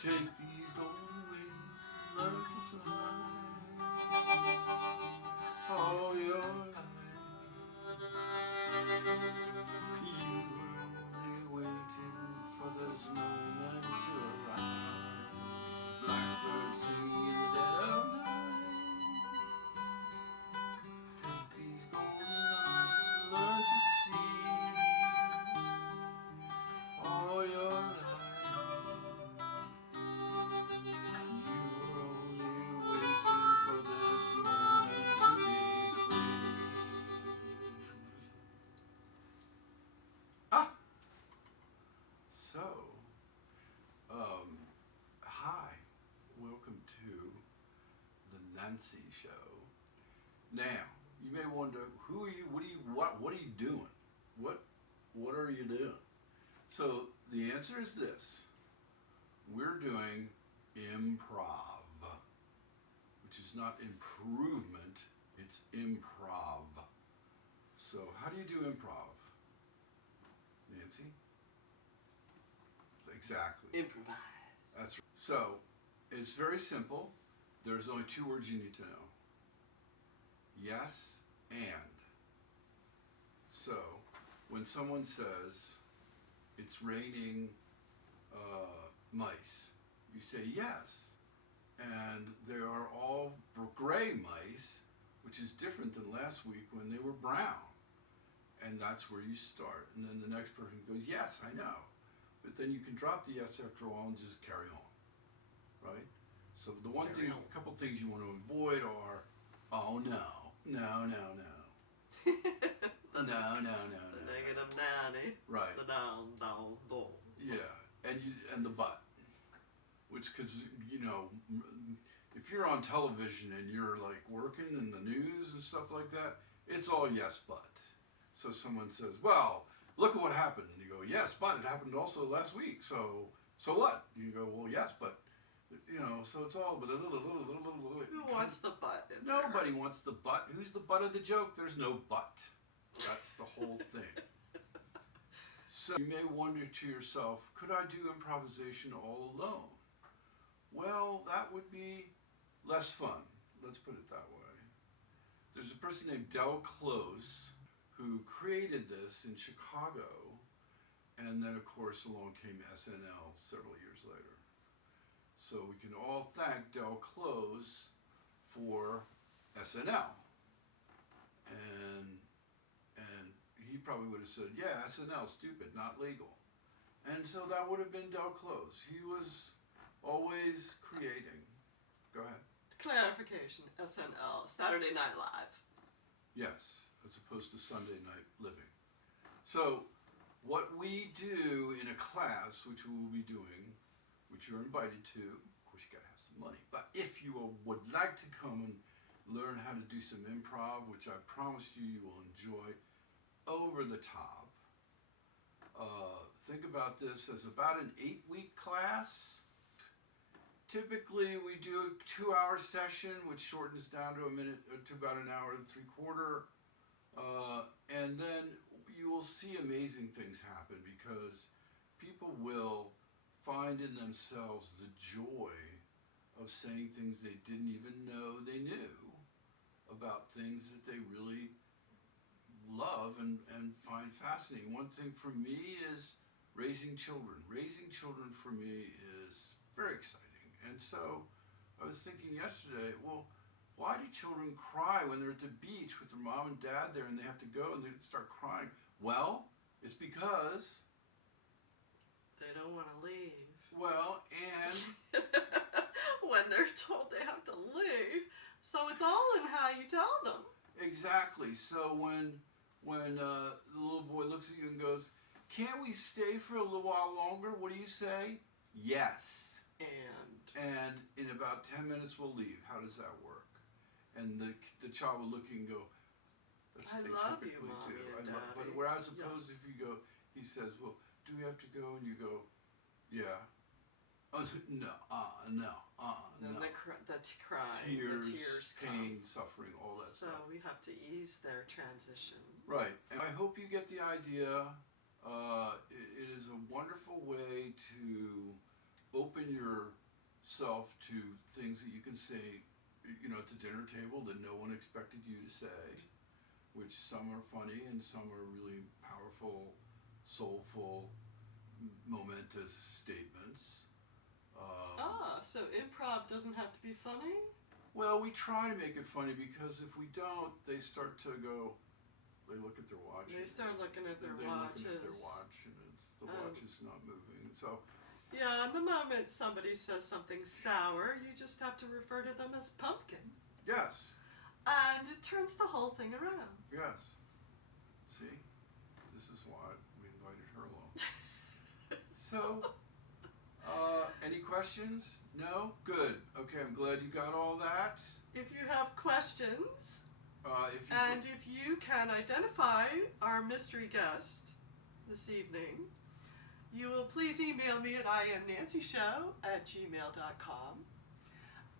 Take these golden wings, learn to fly all your life. You were only waiting for this moment to arrive. Blackbird singing in the dead of night. Take these golden eyes, learn to see all your life. You were only waiting for this moment to be free. Ah! So, hi. Welcome to the Nancy Show. Now, you may wonder, who are you? What are you doing? What are you doing? So the answer is this: we're doing improv, which is not improvement; it's improv. So how do you do improv, Nancy? Exactly. Improvise. That's right. So it's very simple. There's only two words you need to know: yes and. So when someone says it's raining mice, you say yes, and there are all gray mice, which is different than last week when they were brown, and that's where you start. And then the next person goes, yes, I know, but then you can drop the yes after a while and just carry on, right? So the one thing, a couple things you want to avoid are, oh no, no, no, no. The no. negative nanny. Right. The down. Yeah, and the but, which, because if you're on television and you're like working in the news and stuff like that, it's all yes but. So someone says, well, look at what happened, and you go, yes, but it happened also last week. So what? You go, well, yes, but so it's all but a little. Who wants the butt in Nobody there? wants the butt. Who's the butt of the joke? There's no butt. That's the whole thing. So you may wonder to yourself, could I do improvisation all alone? Well, that would be less fun. Let's put it that way. There's a person named Del Close who created this in Chicago, and then of course along came SNL several years later. So we can all thank Del Close for SNL. And he probably would have said, yeah, SNL, stupid, not legal. And so that would have been Del Close. He was always creating. Go ahead. Clarification, SNL, Saturday Night Live. Yes, as opposed to Sunday Night Living. So what we do in a class, which we will be doing, which you're invited to, of course you gotta have some money, but if you would like to come and learn how to do some improv, which I promise you will enjoy, over the top. Think about this as about an 8-week class. Typically we do a 2-hour session, which shortens down to about an hour and 3/4. And then you will see amazing things happen, because people will find in themselves the joy of saying things they didn't even know they knew about things that they really love and find fascinating. One thing for me is raising children. Raising children for me is very exciting. And so I was thinking yesterday, well, why do children cry when they're at the beach with their mom and dad there and they have to go and they start crying? Well, it's because they don't want to leave. Well, and when they're told they have to leave, so it's all in how you tell them. Exactly. So when the little boy looks at you and goes, can't we stay for a little while longer? What do you say? Yes. And in about 10 minutes we'll leave. How does that work? And the child will look at you and go, that's what I they love you, typically Mommy do. and Daddy. But whereas opposed Yes. if you go, he says, well, do we have to go? And you go, yeah. Oh, no. Then no. the crying, Tears, the tears come. pain, suffering, all that So stuff. we have to ease their transition. Right. And I hope you get the idea. It is a wonderful way to open open yourself to things that you can say, you know, at the dinner table that no one expected you to say, which some are funny and some are really powerful, soulful, momentous statements. So improv doesn't have to be funny? Well, we try to make it funny because if we don't, they start to go. They look at their watch. They start looking at their They're watches. looking at their watch, and the watch is not moving. So, Yeah, the moment somebody says something sour, you just have to refer to them as pumpkin. yes, And it turns the whole thing around. yes. See, this is why we invited her along. So, any questions? No? Good. Okay, I'm glad you got all that. If you have questions, If you and if you can identify our mystery guest this evening, you will please email me at iamnancyshow@gmail.com.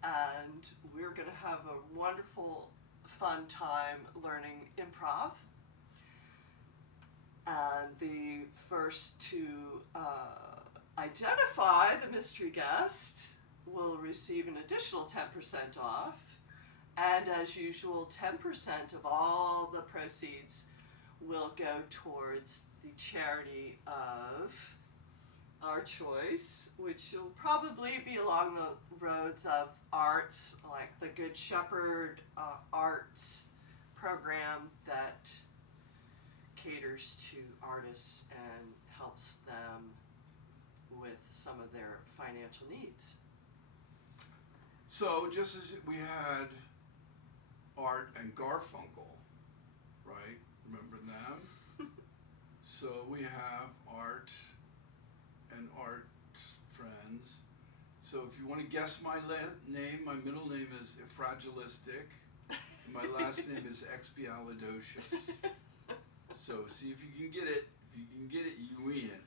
And we're going to have a wonderful, fun time learning improv. And the first to identify the mystery guest will receive an additional 10% off. And as usual, 10% of all the proceeds will go towards the charity of our choice, which will probably be along the roads of arts, like the Good Shepherd Arts program that caters to artists and helps them with some of their financial needs. So just as we had Art and Garfunkel, right? Remember them? So we have Art and Art's friends. So if you want to guess my name, my middle name is Fragilistic. And my last name is Expialidocious. So see if you can get it. If you can get it, you win.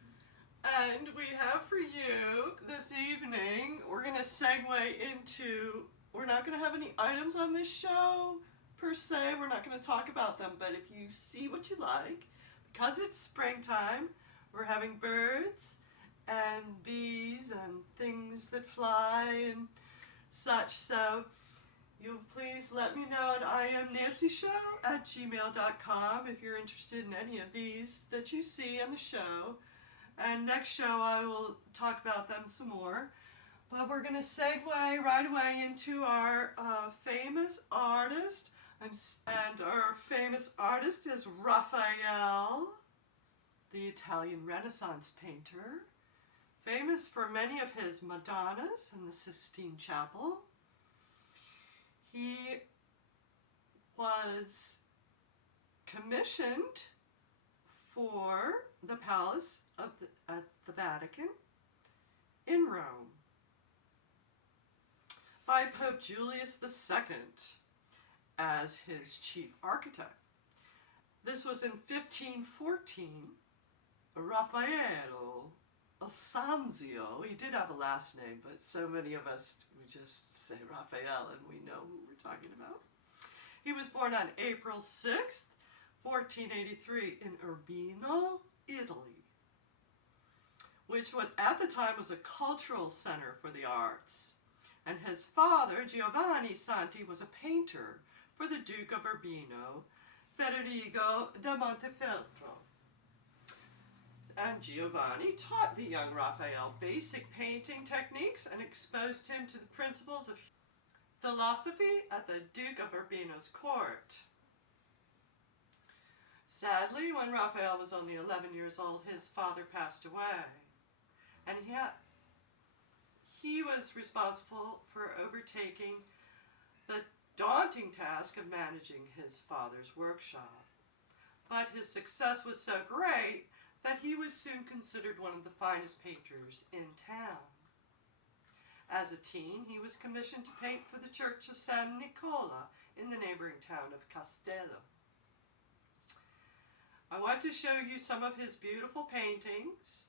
And we have for you this evening, we're going to segue into, we're not going to have any items on this show per se, we're not going to talk about them, but if you see what you like, because it's springtime, we're having birds and bees and things that fly and such, so you'll please let me know at iamnancyshow@gmail.com if you're interested in any of these that you see on the show. And next show I will talk about them some more. But we're going to segue right away into our famous artist. And our famous artist is Raphael, the Italian Renaissance painter, famous for many of his Madonnas in the Sistine Chapel. He was commissioned for the Palace of at the Vatican in Rome by Pope Julius II as his chief architect. This was in 1514. Raffaello Sanzio, he did have a last name, but so many of us, we just say Raphael and we know who we're talking about. He was born on April 6th, 1483 in Urbino, Italy, which at the time was a cultural center for the arts. And his father, Giovanni Santi, was a painter for the Duke of Urbino, Federico da Montefeltro. And Giovanni taught the young Raphael basic painting techniques and exposed him to the principles of philosophy at the Duke of Urbino's court. Sadly, when Raphael was only 11 years old, his father passed away. And he was responsible for overtaking the daunting task of managing his father's workshop. But his success was so great that he was soon considered one of the finest painters in town. As a teen, he was commissioned to paint for the Church of San Nicola in the neighboring town of Castello. I want to show you some of his beautiful paintings.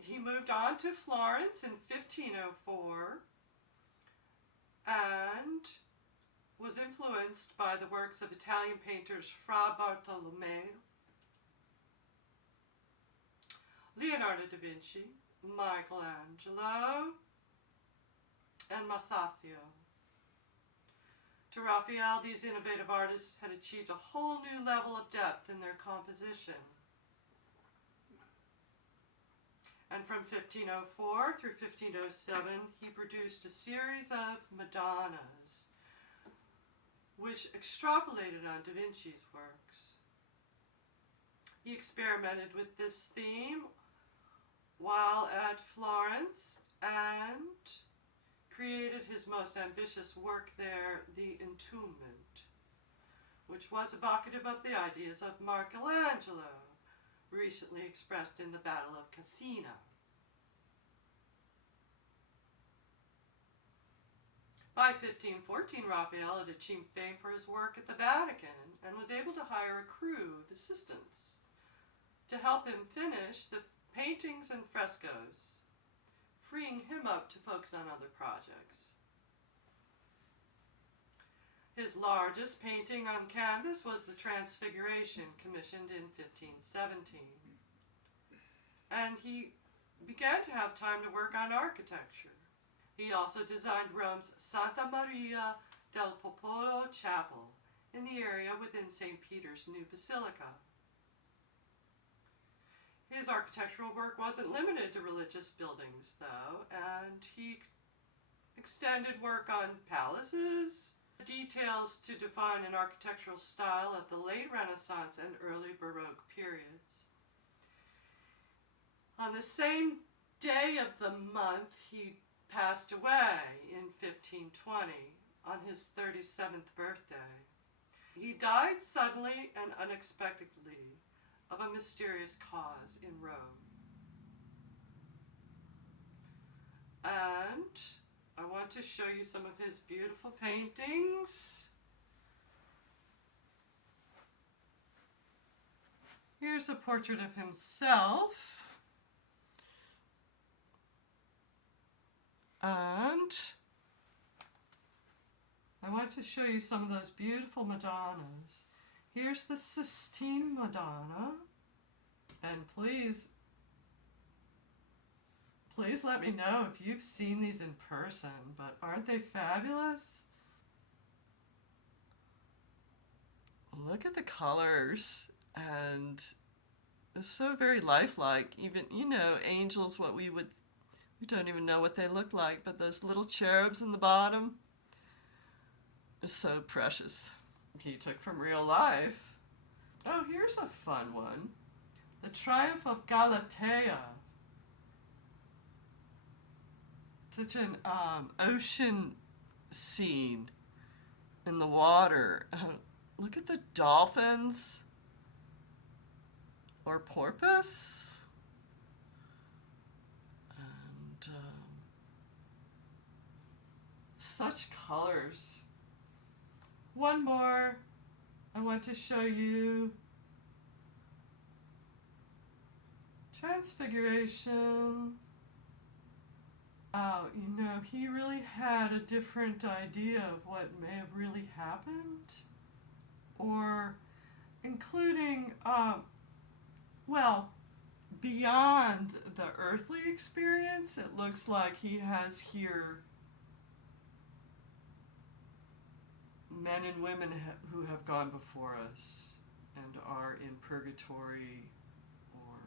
He moved on to Florence in 1504 and was influenced by the works of Italian painters Fra Bartolomeo, Leonardo da Vinci, Michelangelo, and Masaccio. To Raphael, these innovative artists had achieved a whole new level of depth in their composition. And from 1504 through 1507, he produced a series of Madonnas, which extrapolated on Da Vinci's works. He experimented with this theme while at Florence and created his most ambitious work there, the Entombment, which was evocative of the ideas of Michelangelo, recently expressed in the Battle of Cassina. By 1514, Raphael had achieved fame for his work at the Vatican and was able to hire a crew of assistants to help him finish the paintings and frescoes, freeing him up to focus on other projects. His largest painting on canvas was the Transfiguration, commissioned in 1517. And he began to have time to work on architecture. He also designed Rome's Santa Maria del Popolo Chapel in the area within St. Peter's new basilica. His architectural work wasn't limited to religious buildings, though, and he extended work on palaces, details to define an architectural style of the late Renaissance and early Baroque periods. On the same day of the month, he passed away in 1520 on his 37th birthday. He died suddenly and unexpectedly of a mysterious cause in Rome. And I want to show you some of his beautiful paintings. Here's a portrait of himself. And I want to show you some of those beautiful Madonnas. Here's the Sistine Madonna. And please let me know if you've seen these in person, but aren't they fabulous? Look at the colors, and it's so very lifelike. Even, angels, we don't even know what they look like, but those little cherubs in the bottom are so precious. He took from real life. Oh, here's a fun one. The Triumph of Galatea. Such an ocean scene in the water. Look at the dolphins or porpoise. And such colors. One more. I want to show you Transfiguration. Oh, he really had a different idea of what may have really happened, or including, beyond the earthly experience. It looks like he has here men and women who have gone before us and are in purgatory, or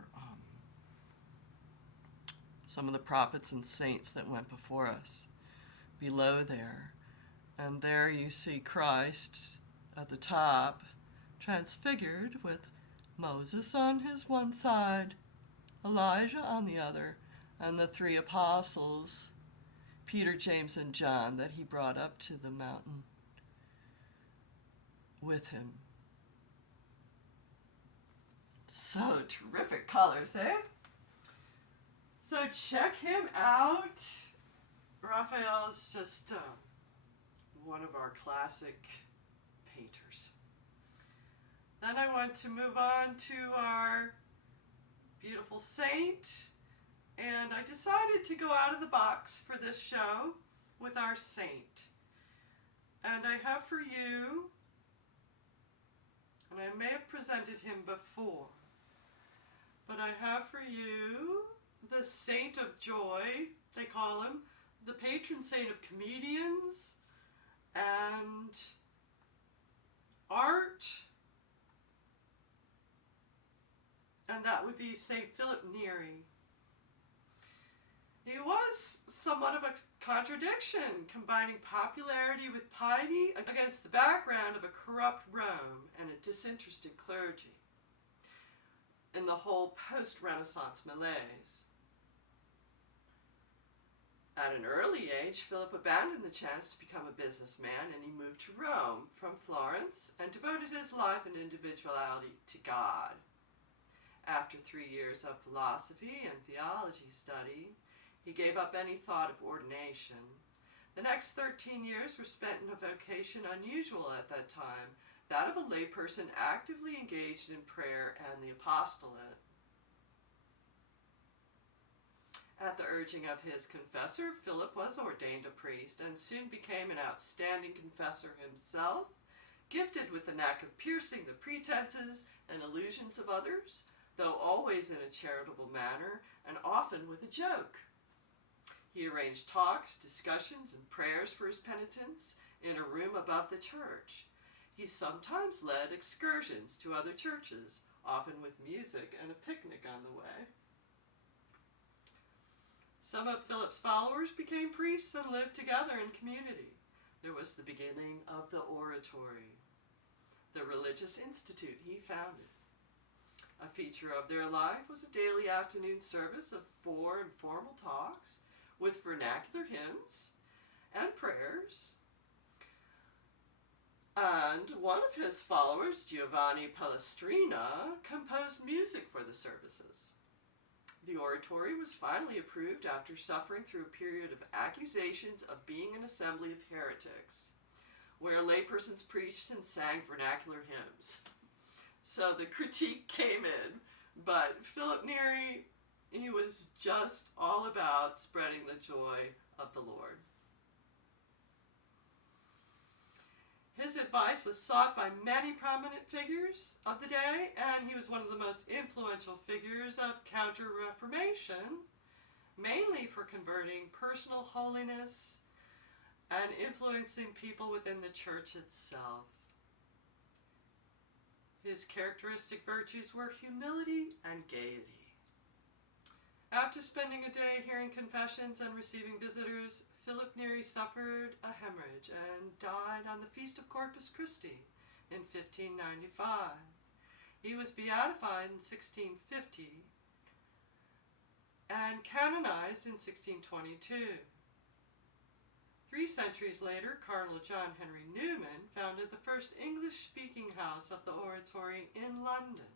some of the prophets and saints that went before us below there. And there you see Christ at the top, transfigured, with Moses on his one side, Elijah on the other, and the three apostles, Peter, James, and John, that he brought up to the mountain with him. So terrific colors, eh? So check him out. Raphael is just one of our classic painters. Then I want to move on to our beautiful saint. And I decided to go out of the box for this show with our saint. And I have for you, and I may have presented him before, but I have for you the Saint of Joy, they call him, the patron saint of comedians and art, and that would be St. Philip Neri. He was somewhat of a contradiction, combining popularity with piety against the background of a corrupt Rome and a disinterested clergy in the whole post-Renaissance malaise. At an early age, Philip abandoned the chance to become a businessman, and he moved to Rome from Florence and devoted his life and individuality to God. After 3 years of philosophy and theology study, he gave up any thought of ordination. The next 13 years were spent in a vocation unusual at that time, that of a layperson actively engaged in prayer and the apostolate. At the urging of his confessor, Philip was ordained a priest and soon became an outstanding confessor himself, gifted with the knack of piercing the pretenses and illusions of others, though always in a charitable manner and often with a joke. He arranged talks, discussions, and prayers for his penitents in a room above the church. He sometimes led excursions to other churches, often with music and a picnic on the way. Some of Philip's followers became priests and lived together in community. There was the beginning of the oratory, the religious institute he founded. A feature of their life was a daily afternoon service of 4 informal talks with vernacular hymns and prayers. And one of his followers, Giovanni Palestrina, composed music for the services. The oratory was finally approved after suffering through a period of accusations of being an assembly of heretics, where laypersons preached and sang vernacular hymns. So the critique came in, but Philip Neri, he was just all about spreading the joy of the Lord. His advice was sought by many prominent figures of the day, and he was one of the most influential figures of Counter-Reformation, mainly for converting personal holiness and influencing people within the church itself. His characteristic virtues were humility and gaiety. After spending a day hearing confessions and receiving visitors, Philip Neri suffered a hemorrhage and died on the Feast of Corpus Christi in 1595. He was beatified in 1650 and canonized in 1622. 3 centuries later, Cardinal John Henry Newman founded the first English-speaking house of the oratory in London.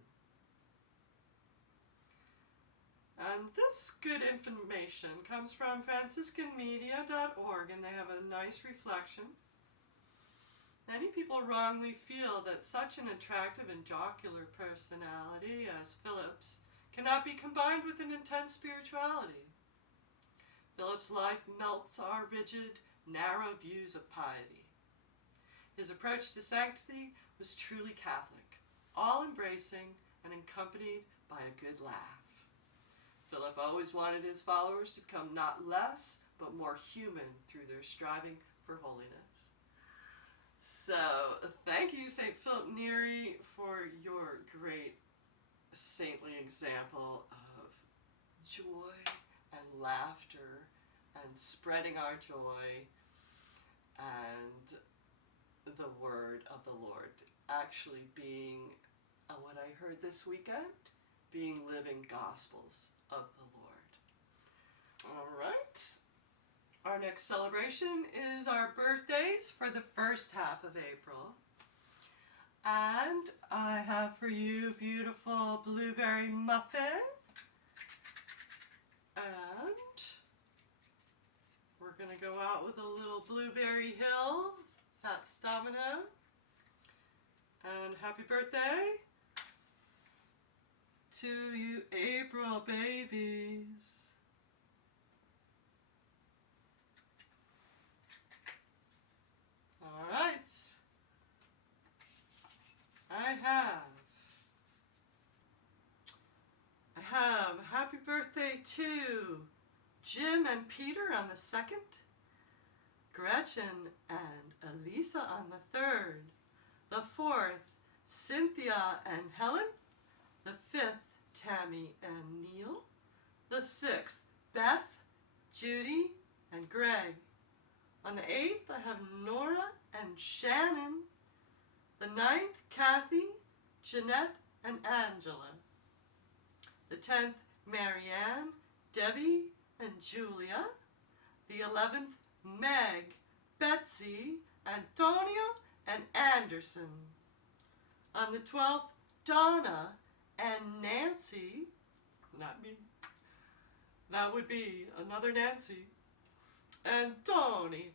And this good information comes from franciscanmedia.org, and they have a nice reflection. Many people wrongly feel that such an attractive and jocular personality as Philip's cannot be combined with an intense spirituality. Philip's life melts our rigid, narrow views of piety. His approach to sanctity was truly Catholic, all-embracing and accompanied by a good laugh. Philip always wanted his followers to become not less, but more human through their striving for holiness. So, thank you, St. Philip Neri, for your great saintly example of joy and laughter and spreading our joy and the word of the Lord actually being, what I heard this weekend, being living gospels of the Lord. All right. Our next celebration is our birthdays for the first half of April. And I have for you beautiful blueberry muffin. And we're going to go out with a little blueberry hill, Fats Domino. And happy birthday to you April babies. All right. I Jim and Peter on the 2nd. Gretchen and Elisa on the 3rd. The 4th, Cynthia and Helen. The 5th, Tammy and Neil. The 6th, Beth, Judy, and Greg. On the 8th, I have Nora and Shannon. The 9th, Kathy, Jeanette, and Angela. The 10th, Marianne, Debbie, and Julia. The 11th, Meg, Betsy, Antonio, and Anderson. On the 12th, Donna and Nancy. Not me. That would be another Nancy. And Tony.